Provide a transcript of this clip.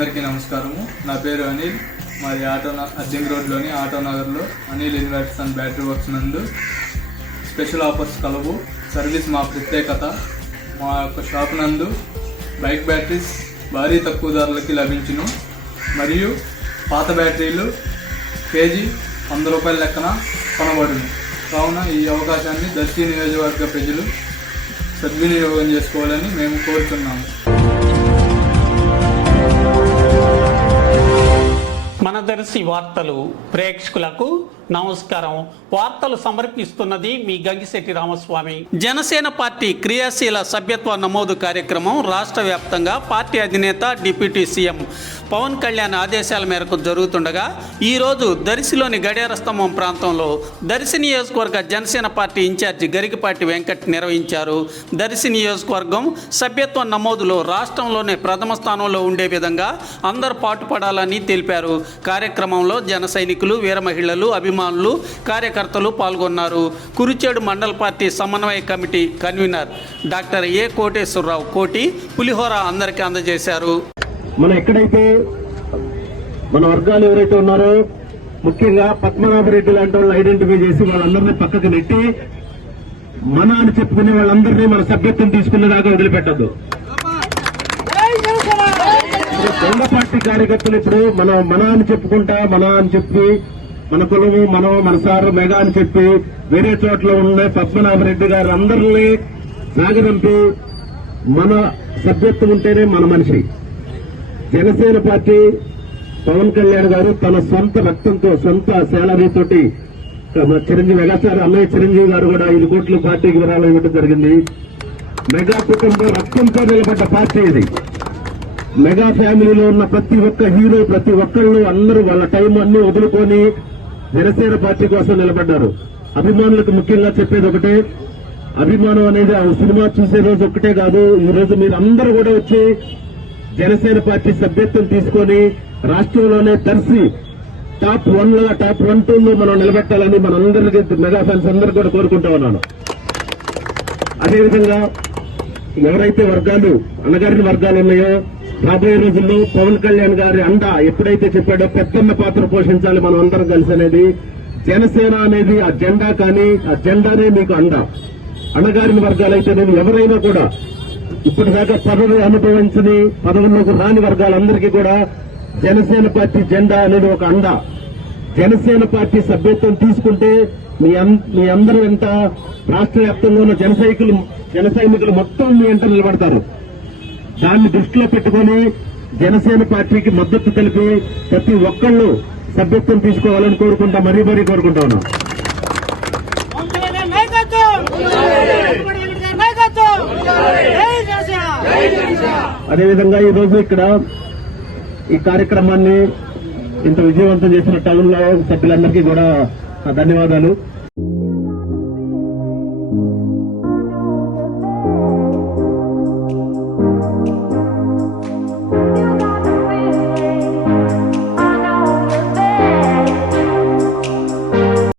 అందరికీ నమస్కారము. నా పేరు అనిల్. మాది అర్జంగ్ రోడ్లోని ఆటో నగర్లో Anil inverters and battery works నందు స్పెషల్ ఆఫర్స్ కలవు. సర్వీస్ మా ప్రత్యేకత. మా యొక్క షాప్ నందు బైక్ బ్యాటరీస్ భారీ తక్కువ ధరలకి లభించును. మరియు పాత బ్యాటరీలు కేజీ 100 రూపాయల లెక్కన కొనబడును. కావున ఈ అవకాశాన్ని దర్శి నియోజకవర్గ ప్రజలు సద్వినియోగం చేసుకోవాలని మేము కోరుతున్నాము. మన దర్శి వార్తలు ప్రేక్షకులకు నమస్కారం. వార్తలు సమర్పిస్తున్నది మీ గంగిశెట్టి రామస్వామి. జనసేన పార్టీ క్రియాశీల సభ్యత్వ నమోదు కార్యక్రమం రాష్ట్ర వ్యాప్తంగా పార్టీ అధినేత డిప్యూటీ సీఎం పవన్ కళ్యాణ్ ఆదేశాల మేరకు జరుగుతుండగా ఈరోజు దర్శిలోని గడియార స్తంభం ప్రాంతంలో దర్శి నియోజకవర్గ జనసేన పార్టీ ఇన్ఛార్జి గరికపాటి వెంకట్ నిర్వహించారు. దర్శి నియోజకవర్గం సభ్యత్వ నమోదులో రాష్ట్రంలోనే ప్రథమ స్థానంలో ఉండే విధంగా అందరూ పాటుపడాలని తెలిపారు. కార్యక్రమంలో జన సైనికులు, వీర మహిళలు, అభిమానులు, కార్యకర్తలు పాల్గొన్నారు. కురిచేడు మండల పార్టీ సమన్వయ కమిటీ కన్వీనర్ డాక్టర్ ఏ కోటేశ్వరరావు కోటి పులిహోర అందరికీ అందజేశారు. మనం ఎక్కడైతే మన వర్గాలు ఎవరైతే ఉన్నారో ముఖ్యంగా పద్మనాభరెడ్డి లాంటి వాళ్ళు ఐడెంటిఫై చేసి వాళ్ళందరినీ పక్కకు నెట్టి మన అని చెప్పుకునే వాళ్ళందరినీ మన సభ్యత్వం తీసుకునేదాకా వదిలిపెట్టద్దు. దొంగ పార్టీ కార్యకర్తలు ఇప్పుడు మన అని చెప్పుకుంటా మన అని చెప్పి మన కులము మనం మన సార్ మెగా అని చెప్పి వేరే చోట్ల ఉన్న పద్మనాభరెడ్డి గారు అందరినీ సాగనంపి మన సభ్యత్వం ఉంటేనే మన మనిషి. జనసేన పార్టీ పవన్ కళ్యాణ్ గారు తన సొంత రక్తంతో సొంత శాలరీతోటి చిరంజీవి మెగాస్టార్ అన్నయ్య చిరంజీవి గారు కూడా 5 కోట్ల పార్టీకి విరాళం ఇవ్వడం జరిగింది. మెగా కుటుంబం రక్తంతో నిలబడ్డ పార్టీ ఇది. మెగా ఫ్యామిలీలో ఉన్న ప్రతి ఒక్క హీరో, ప్రతి ఒక్కళ్ళు అందరూ వాళ్ళ టైం అన్ని వదులుకొని జనసేన పార్టీ కోసం నిలబడ్డారు. అభిమానులకు ముఖ్యంగా చెప్పేది ఒకటే, అభిమానం అనేది ఆ సినిమా చూసే రోజు ఒక్కటే కాదు, ఈ రోజు మీరు అందరూ కూడా వచ్చి జనసేన పార్టీ సభ్యత్వం తీసుకొని రాష్ట్రంలోనే దర్శి టాప్ 1 మనం నిలబెట్టాలని మనందరికీ మెగా ఫ్యాన్స్ అందరూ కూడా కోరుకుంటా ఉన్నాను. అదేవిధంగా ఎవరైతే వర్గాలు అన్నగారిన వర్గాలు ఉన్నాయో రాబోయే రోజుల్లో పవన్ కళ్యాణ్ గారి అండ ఎప్పుడైతే చెప్పాడో పెద్దన్న పాత్ర పోషించాలి మనం అందరం కలిసి అనేది. జనసేన అనేది ఆ జెండా, కానీ ఆ జెండానే మీకు అండ. అన్నగారిన వర్గాలైతేనేవి ఎవరైనా కూడా ఇప్పటిదాకా పదవి అనుభవించని పదవుల్లోకి రాని వర్గాలందరికీ కూడా జనసేన పార్టీ జెండా అనేది ఒక అండ. జనసేన పార్టీ సభ్యత్వం తీసుకుంటే మీ అందరూ ఎంత రాష్ట్ర వ్యాప్తంగా ఉన్న జన సైనికులు మొత్తం మీ వెంట నిలబడతారు. దాన్ని దృష్టిలో పెట్టుకుని జనసేన పార్టీకి మద్దతు తెలిపి ప్రతి ఒక్కళ్ళు సభ్యత్వం తీసుకోవాలని మరీ కోరుకుంటా ఉన్నాం. అదేవిధంగా ఈ రోజు ఇక్కడ ఈ కార్యక్రమాన్ని ఇంత విజయవంతం చేసిన టౌన్ లో సభ్యులందరికీ కూడా ధన్యవాదాలు.